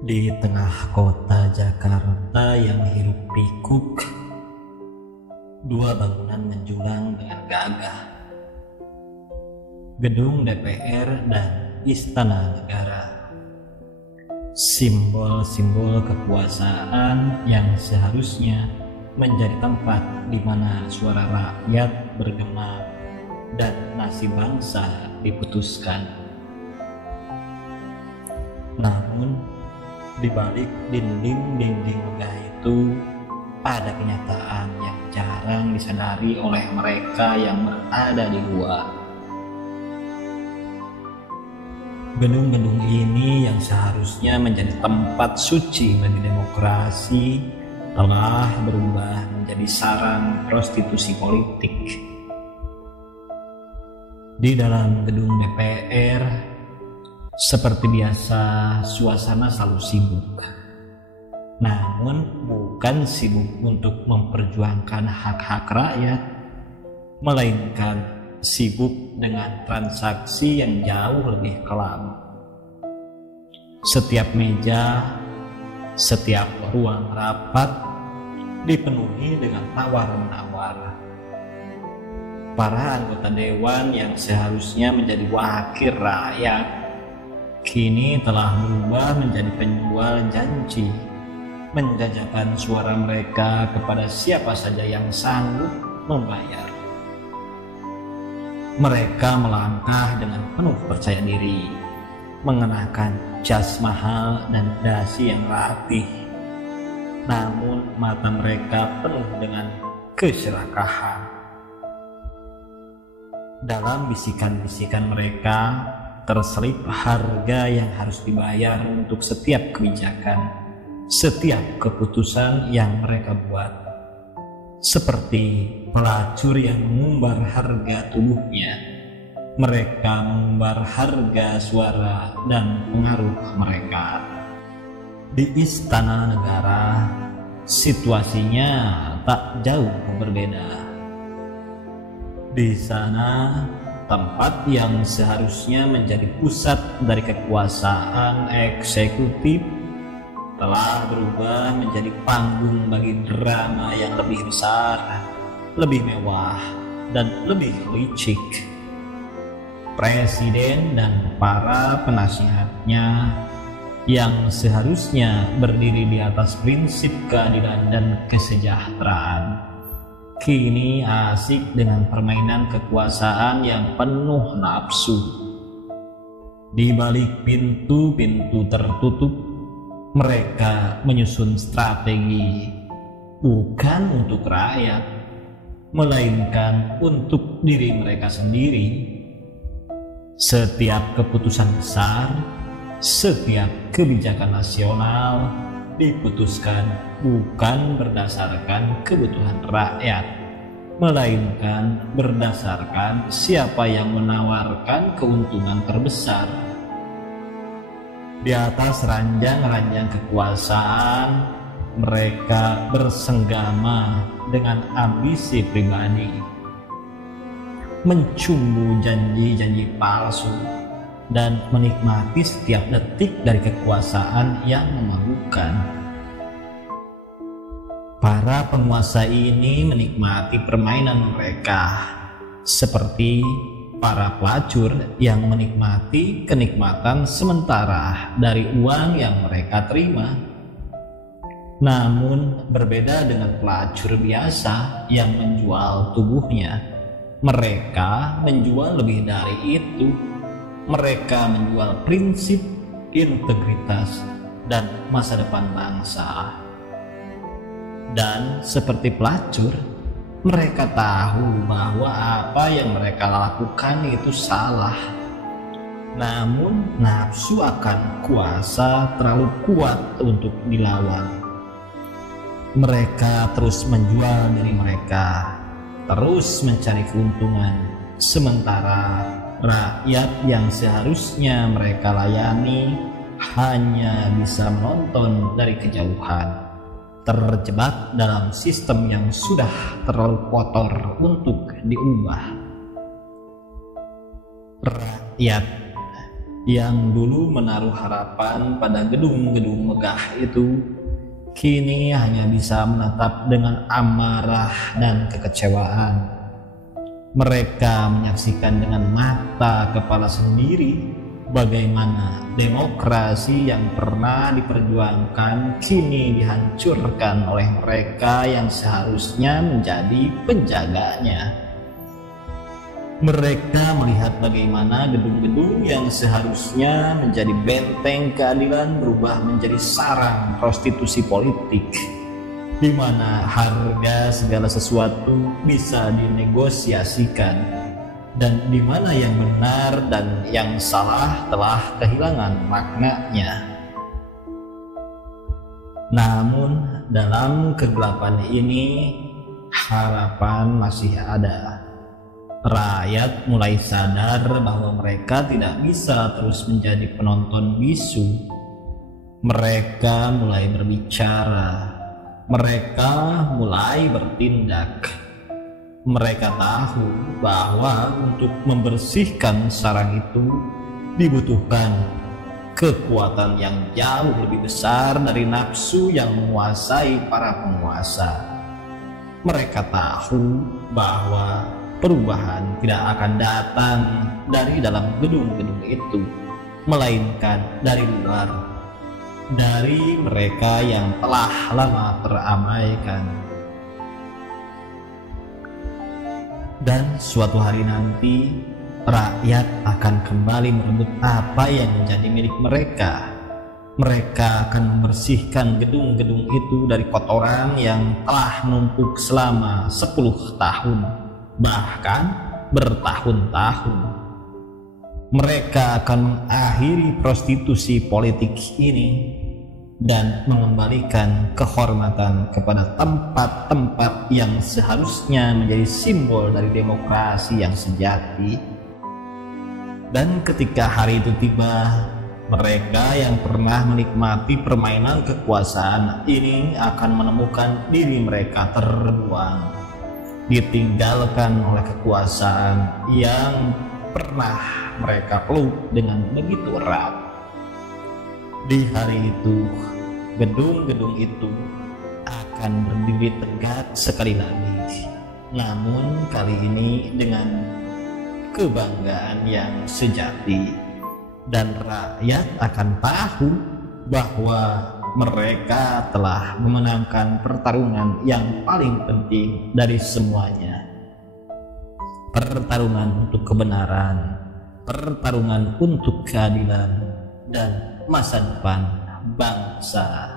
Di tengah kota Jakarta yang hiruk pikuk, dua bangunan menjulang dengan gagah. Gedung DPR dan Istana Negara. Simbol-simbol kekuasaan yang seharusnya menjadi tempat di mana suara rakyat bergema dan nasib bangsa diputuskan. Namun, di balik dinding-dinding megah itu, ada kenyataan yang jarang disadari oleh mereka yang berada di luar. Gedung-gedung ini yang seharusnya menjadi tempat suci bagi demokrasi telah berubah menjadi sarang prostitusi politik. Di dalam gedung DPR, seperti biasa, suasana selalu sibuk. Namun bukan sibuk untuk memperjuangkan hak-hak rakyat, melainkan sibuk dengan transaksi yang jauh lebih kelam. Setiap meja, setiap ruang rapat dipenuhi dengan tawar-menawar. Para anggota dewan yang seharusnya menjadi wakil rakyat kini telah berubah menjadi penjual janji, menjajakan suara mereka kepada siapa saja yang sanggup membayar. Mereka melangkah dengan penuh percaya diri, mengenakan jas mahal dan dasi yang rapih. Namun mata mereka penuh dengan keserakahan. Dalam bisikan-bisikan mereka terselip harga yang harus dibayar untuk setiap kebijakan, setiap keputusan yang mereka buat. Seperti pelacur yang mengumbar harga tubuhnya, mereka mengumbar harga suara dan pengaruh mereka. Di Istana Negara, situasinya tak jauh berbeda. Di sana, tempat yang seharusnya menjadi pusat dari kekuasaan eksekutif telah berubah menjadi panggung bagi drama yang lebih besar, lebih mewah, dan lebih licik. Presiden dan para penasihatnya yang seharusnya berdiri di atas prinsip keadilan dan kesejahteraan kini asik dengan permainan kekuasaan yang penuh nafsu. Di balik pintu-pintu tertutup, mereka menyusun strategi bukan untuk rakyat, melainkan untuk diri mereka sendiri. Setiap keputusan besar, setiap kebijakan nasional diputuskan bukan berdasarkan kebutuhan rakyat, melainkan berdasarkan siapa yang menawarkan keuntungan terbesar. Di atas ranjang-ranjang kekuasaan, mereka bersenggama dengan ambisi pribadi, mencumbu janji-janji palsu, dan menikmati setiap detik dari kekuasaan yang memalukan. Para penguasa ini menikmati permainan mereka, seperti para pelacur yang menikmati kenikmatan sementara dari uang yang mereka terima. Namun berbeda dengan pelacur biasa yang menjual tubuhnya, mereka menjual lebih dari itu. Mereka menjual prinsip, integritas, dan masa depan bangsa. Dan seperti pelacur, mereka tahu bahwa apa yang mereka lakukan itu salah. Namun nafsu akan kuasa terlalu kuat untuk dilawan. Mereka terus menjual diri mereka, terus mencari keuntungan, sementara rakyat yang seharusnya mereka layani hanya bisa menonton dari kejauhan, terjebak dalam sistem yang sudah terlalu kotor untuk diubah. Rakyat yang dulu menaruh harapan pada gedung-gedung megah itu, kini hanya bisa menatap dengan amarah dan kekecewaan. Mereka menyaksikan dengan mata kepala sendiri bagaimana demokrasi yang pernah diperjuangkan kini dihancurkan oleh mereka yang seharusnya menjadi penjaganya. Mereka melihat bagaimana gedung-gedung yang seharusnya menjadi benteng keadilan berubah menjadi sarang prostitusi politik, di mana harga segala sesuatu bisa dinegosiasikan, dan di mana yang benar dan yang salah telah kehilangan maknanya. Namun dalam kegelapan ini harapan masih ada. Rakyat mulai sadar bahwa mereka tidak bisa terus menjadi penonton bisu. Mereka mulai berbicara. Mereka mulai bertindak. Mereka tahu bahwa untuk membersihkan sarang itu dibutuhkan kekuatan yang jauh lebih besar dari nafsu yang menguasai para penguasa. Mereka tahu bahwa perubahan tidak akan datang dari dalam gedung-gedung itu, melainkan dari luar, dari mereka yang telah lama teramaikan. Dan suatu hari nanti, rakyat akan kembali merebut apa yang menjadi milik mereka. Mereka akan membersihkan gedung-gedung itu dari kotoran yang telah menumpuk selama 10 tahun. Bahkan bertahun-tahun. Mereka akan mengakhiri prostitusi politik ini dan mengembalikan kehormatan kepada tempat-tempat yang seharusnya menjadi simbol dari demokrasi yang sejati. Dan ketika hari itu tiba, mereka yang pernah menikmati permainan kekuasaan ini akan menemukan diri mereka terbuang, ditinggalkan oleh kekuasaan yang pernah mereka peluk dengan begitu erat. Di hari itu, gedung-gedung itu akan berdiri tegak sekali lagi, namun kali ini dengan kebanggaan yang sejati, dan rakyat akan tahu bahwa mereka telah memenangkan pertarungan yang paling penting dari semuanya. Pertarungan untuk kebenaran, pertarungan untuk keadilan, dan masa depan bangsa.